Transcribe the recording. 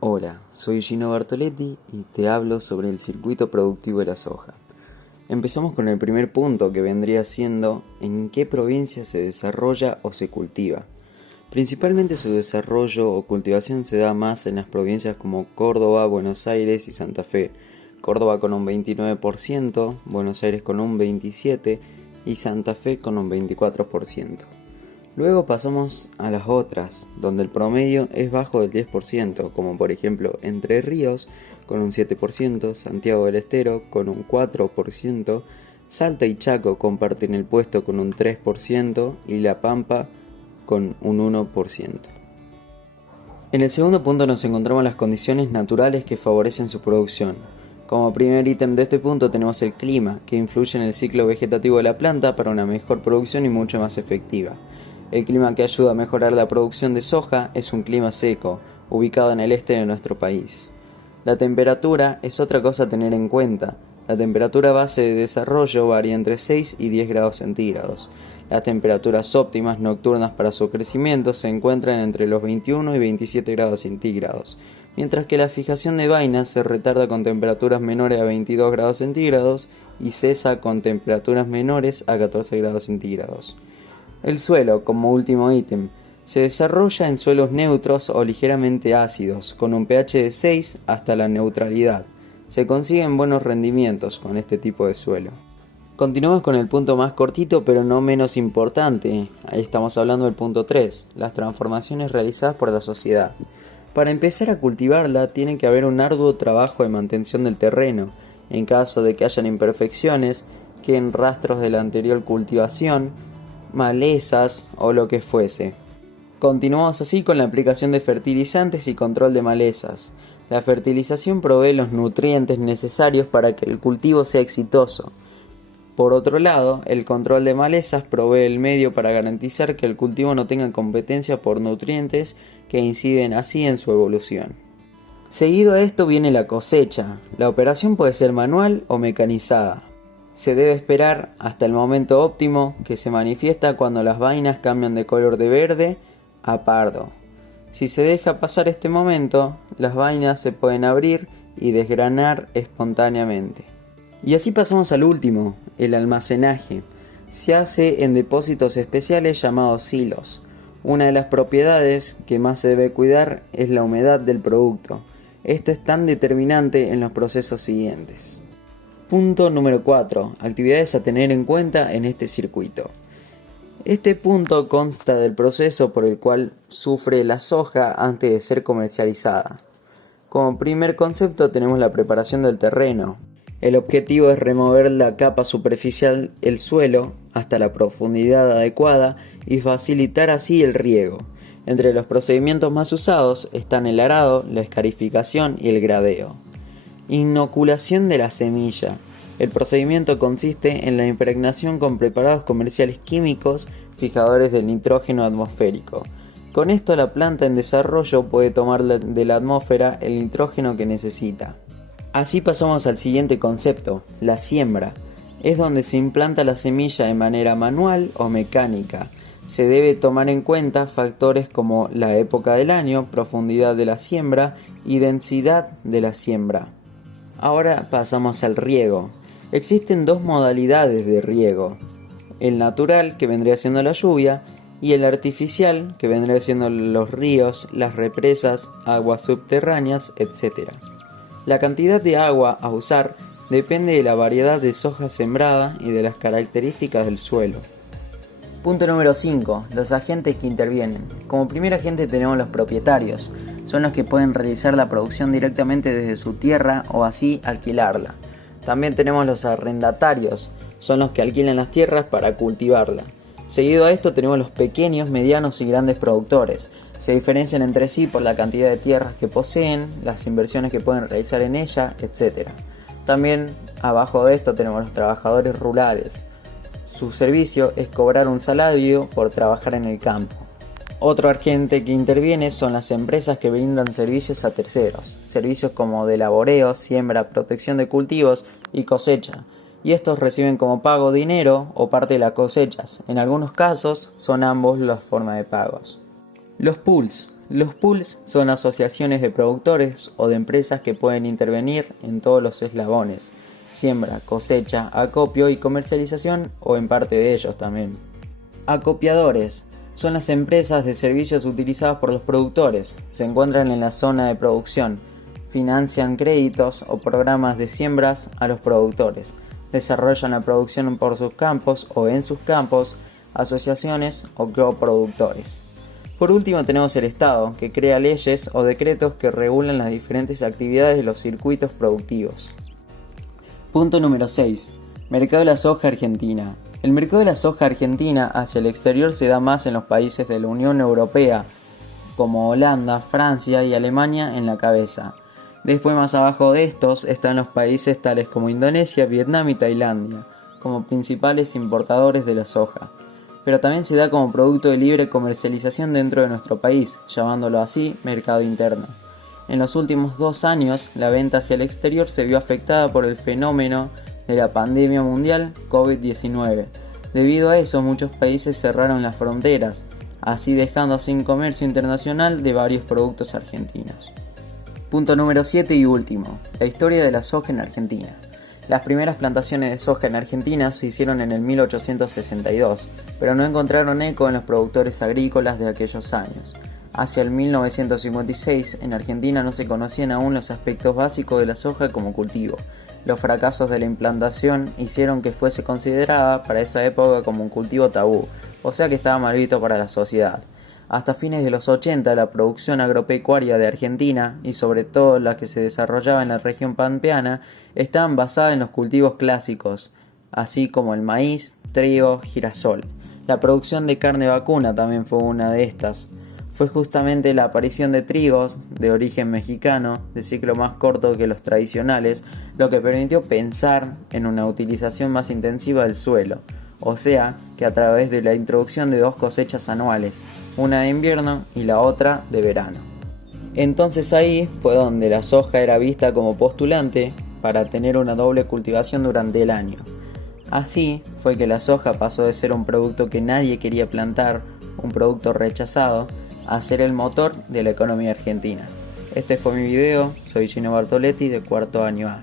Hola, soy Gino Bartoletti y te hablo sobre el circuito productivo de la soja. Empezamos con el primer punto, que vendría siendo en qué provincia se desarrolla o se cultiva. Principalmente su desarrollo o cultivación se da más en las provincias como Córdoba, Buenos Aires y Santa Fe. Córdoba con un 29%, Buenos Aires con un 27% y Santa Fe con un 24%. Luego pasamos a las otras, donde el promedio es bajo del 10%, como por ejemplo Entre Ríos con un 7%, Santiago del Estero con un 4%, Salta y Chaco comparten el puesto con un 3% y La Pampa con un 1%. En el segundo punto nos encontramos las condiciones naturales que favorecen su producción. Como primer ítem de este punto tenemos el clima, que influye en el ciclo vegetativo de la planta para una mejor producción y mucho más efectiva. El clima que ayuda a mejorar la producción de soja es un clima seco, ubicado en el este de nuestro país. La temperatura es otra cosa a tener en cuenta. La temperatura base de desarrollo varía entre 6 y 10 grados centígrados. Las temperaturas óptimas nocturnas para su crecimiento se encuentran entre los 21 y 27 grados centígrados, mientras que la fijación de vainas se retarda con temperaturas menores a 22 grados centígrados y cesa con temperaturas menores a 14 grados centígrados. El suelo, como último ítem, se desarrolla en suelos neutros o ligeramente ácidos, con un pH de 6 hasta la neutralidad. Se consiguen buenos rendimientos con este tipo de suelo. Continuamos con el punto más cortito pero no menos importante. Ahí estamos hablando del punto 3, las transformaciones realizadas por la sociedad. Para empezar a cultivarla tiene que haber un arduo trabajo de mantención del terreno. En caso de que hayan imperfecciones, queden rastros de la anterior cultivación, malezas o lo que fuese. Continuamos así con la aplicación de fertilizantes y control de malezas. La fertilización provee los nutrientes necesarios para que el cultivo sea exitoso. Por otro lado, el control de malezas provee el medio para garantizar que el cultivo no tenga competencia por nutrientes que inciden así en su evolución. Seguido a esto viene la cosecha. La operación puede ser manual o mecanizada. Se debe esperar hasta el momento óptimo, que se manifiesta cuando las vainas cambian de color de verde a pardo. Si se deja pasar este momento, las vainas se pueden abrir y desgranar espontáneamente. Y así pasamos al último, el almacenaje. Se hace en depósitos especiales llamados silos. Una de las propiedades que más se debe cuidar es la humedad del producto. Esto es tan determinante en los procesos siguientes. Punto número 4. Actividades a tener en cuenta en este circuito. Este punto consta del proceso por el cual sufre la soja antes de ser comercializada. Como primer concepto tenemos la preparación del terreno. El objetivo es remover la capa superficial del suelo hasta la profundidad adecuada y facilitar así el riego. Entre los procedimientos más usados están el arado, la escarificación y el gradeo. Inoculación de la semilla. El procedimiento consiste en la impregnación con preparados comerciales químicos fijadores del nitrógeno atmosférico. Con esto la planta en desarrollo puede tomar de la atmósfera el nitrógeno que necesita. Así pasamos al siguiente concepto, la siembra. Es donde se implanta la semilla de manera manual o mecánica. Se debe tomar en cuenta factores como la época del año, profundidad de la siembra y densidad de la siembra. Ahora pasamos al riego. Existen dos modalidades de riego. El natural, que vendría siendo la lluvia, y el artificial, que vendría siendo los ríos, las represas, aguas subterráneas, etc. La cantidad de agua a usar depende de la variedad de soja sembrada y de las características del suelo. Punto número 5. Los agentes que intervienen. Como primer agente tenemos los propietarios. Son los que pueden realizar la producción directamente desde su tierra o así alquilarla. También tenemos los arrendatarios. Son los que alquilan las tierras para cultivarla. Seguido a esto tenemos los pequeños, medianos y grandes productores. Se diferencian entre sí por la cantidad de tierras que poseen, las inversiones que pueden realizar en ella, etc. También abajo de esto tenemos los trabajadores rurales. Su servicio es cobrar un salario por trabajar en el campo. Otro agente que interviene son las empresas que brindan servicios a terceros, servicios como de laboreo, siembra, protección de cultivos y cosecha, y estos reciben como pago dinero o parte de las cosechas. En algunos casos son ambos las formas de pagos. Los pools. Los pools son asociaciones de productores o de empresas que pueden intervenir en todos los eslabones: siembra, cosecha, acopio y comercialización, o en parte de ellos también. Acopiadores son las empresas de servicios utilizadas por los productores. Se encuentran en la zona de producción, financian créditos o programas de siembras a los productores, desarrollan la producción por sus campos o en sus campos, asociaciones o coproductores. Por último tenemos el Estado, que crea leyes o decretos que regulan las diferentes actividades de los circuitos productivos. Punto número 6. Mercado de la soja argentina. El mercado de la soja argentina hacia el exterior se da más en los países de la Unión Europea, como Holanda, Francia y Alemania en la cabeza. Después, más abajo de estos, están los países tales como Indonesia, Vietnam y Tailandia, como principales importadores de la soja. Pero también se da como producto de libre comercialización dentro de nuestro país, llamándolo así mercado interno. En los últimos 2 años, la venta hacia el exterior se vio afectada por el fenómeno de la pandemia mundial COVID-19. Debido a eso, muchos países cerraron las fronteras, así dejando sin comercio internacional de varios productos argentinos. Punto número 7 y último, la historia de la soja en Argentina. Las primeras plantaciones de soja en Argentina se hicieron en el 1862, pero no encontraron eco en los productores agrícolas de aquellos años. Hacia el 1956, en Argentina no se conocían aún los aspectos básicos de la soja como cultivo. Los fracasos de la implantación hicieron que fuese considerada para esa época como un cultivo tabú, o sea que estaba mal visto para la sociedad. Hasta fines de los 80, la producción agropecuaria de Argentina, y sobre todo la que se desarrollaba en la región pampeana, estaban basadas en los cultivos clásicos, así como el maíz, trigo, girasol. La producción de carne vacuna también fue una de estas. Fue justamente la aparición de trigos de origen mexicano, de ciclo más corto que los tradicionales, lo que permitió pensar en una utilización más intensiva del suelo. O sea, que a través de la introducción de 2 cosechas anuales, una de invierno y la otra de verano. Entonces ahí fue donde la soja era vista como postulante para tener una doble cultivación durante el año. Así fue que la soja pasó de ser un producto que nadie quería plantar, un producto rechazado, a ser el motor de la economía argentina. Este fue mi video, soy Gino Bartoletti de 4º año A.